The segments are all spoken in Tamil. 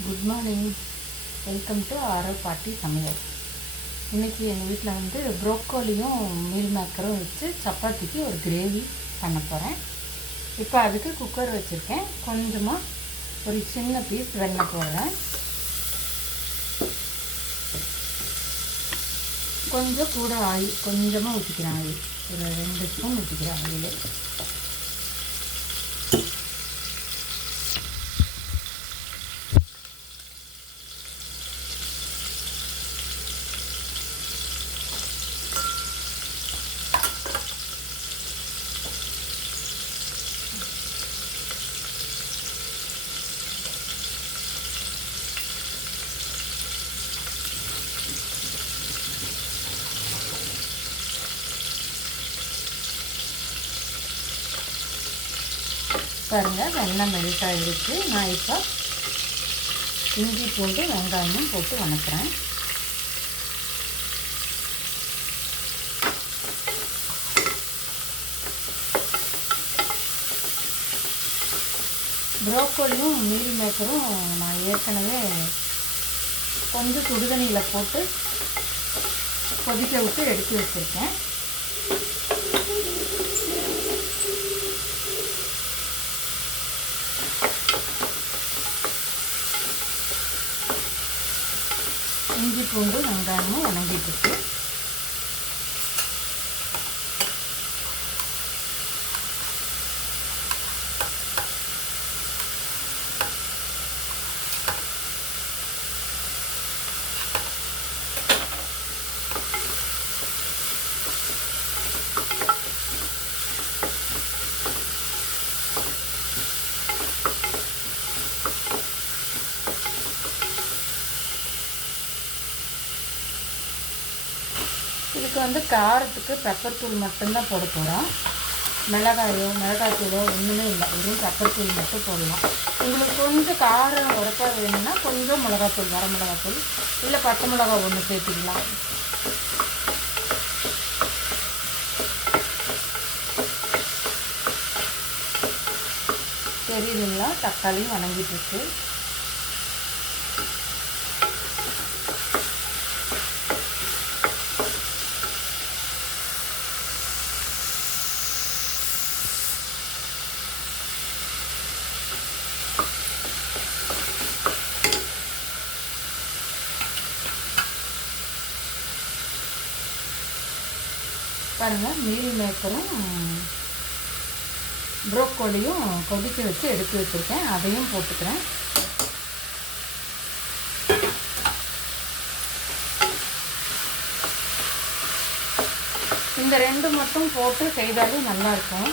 Good morning. வெல்கம் டு ஆரோ பாட்டி சமையல். இன்றைக்கி எங்கள் வீட்டில் வந்து ப்ரோக்கோலியும் மீல் மேக்கரும் வச்சு சப்பாத்திக்கு ஒரு கிரேவி பண்ண போகிறேன். இப்போ அதுக்கு குக்கர் வச்சுருக்கேன். கொஞ்சமாக ஒரு சின்ன பீஸ் வெண்ணெய் போடுறேன். கொஞ்சம் கூட ஆயில் கொஞ்சமாக ஊற்றிக்கிறேன். ஆயில் ஒரு 2 ஸ்பூன் ஊற்றிக்கிறேன். ஆயில் பாருங்கள், வெண்ணெய் மெல்ட் ஆகிடுச்சு. நான் இப்போ இஞ்சி பூண்டு வெங்காயம் போட்டு வணக்கிறேன். ப்ரோக்கோலியும் மீல் மேக்கரும் நான் ஏற்கனவே கொஞ்சம் சுடுதண்ணியில் போட்டு கொதிக்க விட்டு எடுத்து வச்சுருக்கேன். இஞ்சி பூண்டு வெங்காயமும் வணங்கிட்டு இதுக்கு வந்து காரத்துக்கு பெப்பர் தூள் மட்டும்தான் போட போகிறோம். மிளகாய்த்தூளோ ஒன்றுமே இல்லை. வெறும் பெப்பர் தூள் மட்டும் போடலாம். உங்களுக்கு கொஞ்சம் காரம் உரப்பாக வேணும்னா கொஞ்சம் மிளகாத்தூள், வர மிளகாத்தூள் இல்லை பச்சை மிளகா ஒன்று சேர்த்துக்கலாம். தெரியுதுங்களா? தக்காளியும் வணங்கிட்டுருக்கு. பாருங்கள், மீல் மேக்கரும் ப்ரோக்கோலியும் கொதிக்க வச்சு எடுத்து வச்சுருக்கேன். அதையும் போட்டுக்கிறேன். இந்த 2 மட்டும் போட்டு செய்தாலும் நல்லாயிருக்கும்.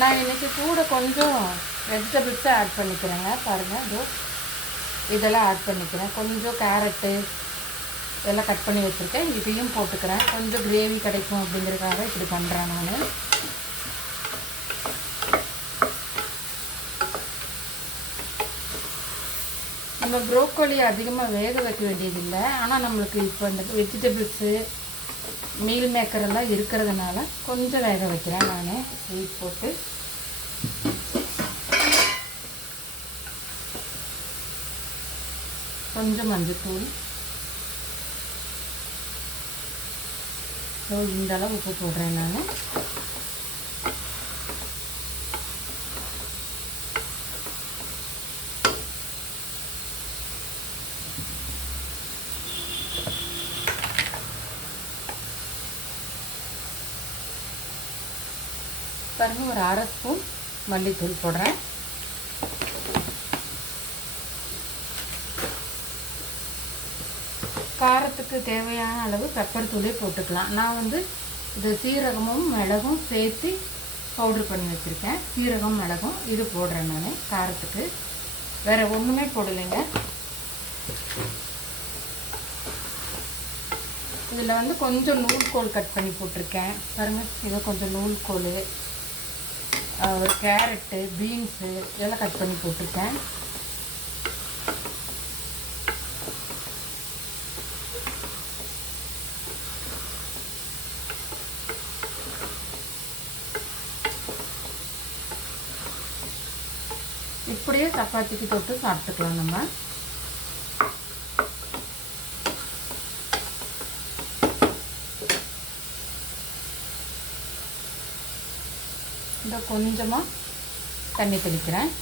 நான் இன்றைக்கி கூட கொஞ்சம் வெஜிடபிள்ஸை ஆட் பண்ணிக்கிறேங்க. பாருங்கள், இதெல்லாம் ஆட் பண்ணிக்கிறேன். கொஞ்சம் கேரட்டு எல்லாம் கட் பண்ணி வச்சுருக்கேன். இதையும் போட்டுக்கிறேன். கொஞ்சம் கிரேவி கிடைக்கும் அப்படிங்கிறதுக்காக இப்படி பண்ணுறேன் நான். நம்ம ப்ரோக்கோலி அதிகமாக வேக வைக்க வேண்டியதில்லை. ஆனால் நம்மளுக்கு இப்போ இந்த வெஜிடபிள்ஸு மீல் மேக்கரெல்லாம் இருக்கிறதுனால கொஞ்சம் வேக வைக்கிறேன் நான். ஸ்வீட் போட்டு கொஞ்சம் மஞ்சத்தூள், இந்த அளவு உப்பு போடுறேன் நான். பாருங்கள், ஒரு 1/2 ஸ்பூன் மல்லித்தூள் போடுறேன். காரத்துக்கு தேவையான அளவு பெப்பர் தூளே போட்டுக்கலாம். நான் வந்து இது சீரகமும் மிளகும் சேர்த்து பவுட்ரு பண்ணி வச்சுருக்கேன். சீரகம் மிளகும் இது போடுறேன் நான் காரத்துக்கு. வேறு ஒன்றுமே போடலைங்க. இதில் வந்து கொஞ்சம் நூல்கோல் கட் பண்ணி போட்டிருக்கேன். பாருங்கள், இது கொஞ்சம் நூல்கோல், ஒரு கேரட்டு, பீன்ஸு இதெல்லாம் கட் பண்ணி போட்டிருக்கேன். இப்படி அப்படியே சப்பாத்திக்கு தொட்டு சாப்பிட்டுக்கலாம் நம்ம. இந்த கொஞ்சமாக தண்ணி தெளிக்கிறேன்.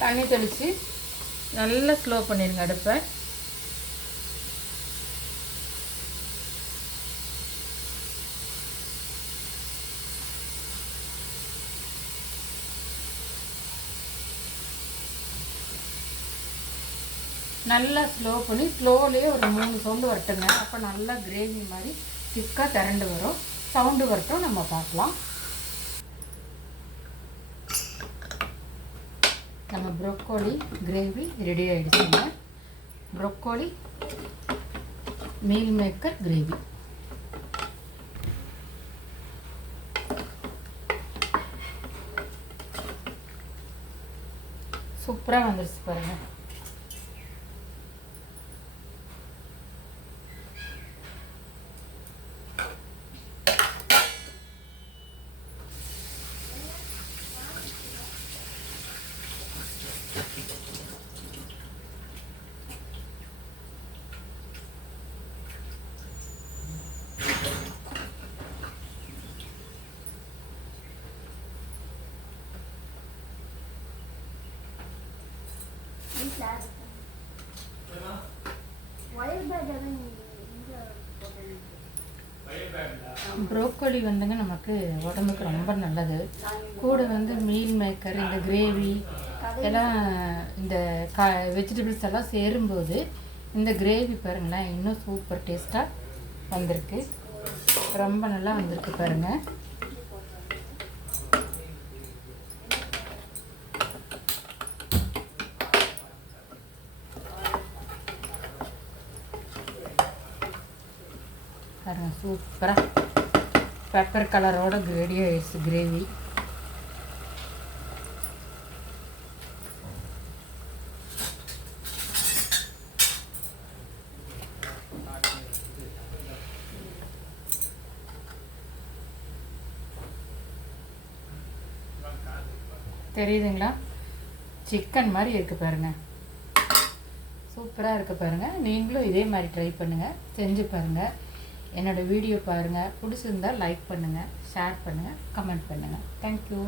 தண்ணி தெளித்து நல்லா ஸ்லோ பண்ணிடுங்க அடுப்பை. நல்லா ஸ்லோ பண்ணி ஸ்லோலேயே ஒரு 3 சவுண்டு வரட்டுங்க. அப்போ நல்லா கிரேவி மாதிரி திக்காக திரண்டு வரும். சவுண்டு வரட்டும், நம்ம பார்க்கலாம். நம்ம ப்ரோக்கோலி கிரேவி ரெடி ஆகிடுச்சுங்க. ப்ரோக்கோலி மீல் மேக்கர் கிரேவி சூப்பராக வந்துருச்சு பாருங்கள். ப்ரோக்கோலி வந்துங்க நமக்கு உடம்புக்கு ரொம்ப நல்லது. கூட வந்து மீல் மேக்கர், இந்த கிரேவி எல்லாம், இந்த வெஜிடபிள்ஸ் எல்லாம் சேரும்போது இந்த கிரேவி பாருங்களேன் இன்னும் சூப்பர் டேஸ்ட்டாக வந்திருக்கு. ரொம்ப நல்லா வந்திருக்கு பாருங்கள். பாருங்கள் சூப்பராக பெப்பர் கலரோட ரெடி ஆகிடுச்சு கிரேவி. தெரியுதுங்களா? சிக்கன் மாதிரி இருக்குது பாருங்கள். சூப்பராக இருக்குது பாருங்கள். நீங்களும் இதே மாதிரி ட்ரை பண்ணுங்கள், செஞ்சு பாருங்கள். என்னோடய வீடியோ பாருங்கள். பிடிச்சிருந்தால் லைக் பண்ணுங்கள், ஷேர் பண்ணுங்கள், கமெண்ட் பண்ணுங்கள். தேங்க்யூ.